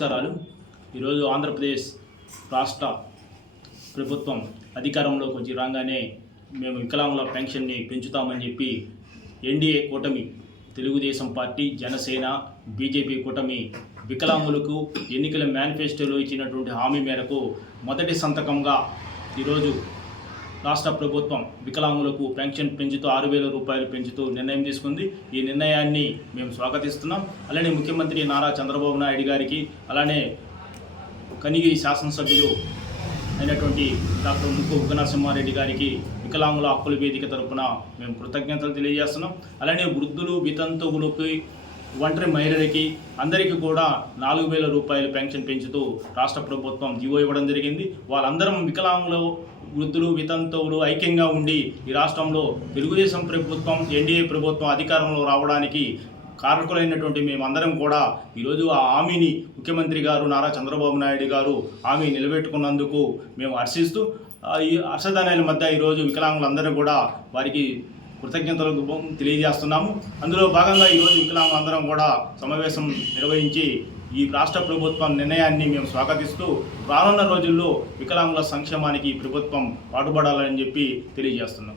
నమస్కారాలు. ఈరోజు ఆంధ్రప్రదేశ్ రాష్ట్ర ప్రభుత్వం అధికారంలోకి వచ్చి రాగానే మేము వికలాంగుల పెన్షన్ని పెంచుతామని చెప్పి ఎన్డీఏ కూటమి తెలుగుదేశం పార్టీ జనసేన బీజేపీ కూటమి వికలాంగులకు ఎన్నికల మేనిఫెస్టోలో ఇచ్చినటువంటి హామీ మేరకు మొదటి సంతకంగా ఈరోజు రాష్ట్ర ప్రభుత్వం వికలాంగులకు పెన్షన్ పెంచుతూ ఆరు వేల రూపాయలు పెంచుతూ నిర్ణయం తీసుకుంది. ఈ నిర్ణయాన్ని మేము స్వాగతిస్తున్నాం. అలానే ముఖ్యమంత్రి నారా చంద్రబాబు నాయుడు గారికి అలానే కనిగి శాసనసభ్యులు అయినటువంటి డాక్టర్ ముక్కు ఉగ్గనరసింహారెడ్డి గారికి వికలాంగుల హక్కుల వేదిక తరపున మేము కృతజ్ఞతలు తెలియజేస్తున్నాం. అలానే వృద్ధులు వితంతువులకి ఒంటరి మహిళలకి అందరికీ కూడా నాలుగు వేల రూపాయలు పెన్షన్ పెంచుతూ రాష్ట్ర ప్రభుత్వం జీవో ఇవ్వడం జరిగింది. వాళ్ళందరం వికలాంగులు వృద్ధులు వితంతువులు ఐక్యంగా ఉండి ఈ రాష్ట్రంలో తెలుగుదేశం ప్రభుత్వం ఎన్డీఏ ప్రభుత్వం అధికారంలో రావడానికి కారకులైనటువంటి మేమందరం కూడా ఈరోజు ఆ హామీని ముఖ్యమంత్రి గారు నారా చంద్రబాబు నాయుడు గారు హామీ నిలబెట్టుకున్నందుకు మేము హర్షిస్తూ ఈ హర్షధాన్యాల మధ్య ఈరోజు వికలాంగులందరూ కూడా వారికి కృతజ్ఞతలు తెలియజేస్తున్నాము. అందులో భాగంగా ఈరోజు వికలాంగులందరం కూడా సమావేశం నిర్వహించి ఈ రాష్ట్ర ప్రభుత్వం నిర్ణయాన్ని మేము స్వాగతిస్తూ రానున్న రోజుల్లో వికలాంగుల సంక్షేమానికి ప్రభుత్వం పాటుపడాలని చెప్పి తెలియజేస్తున్నాం.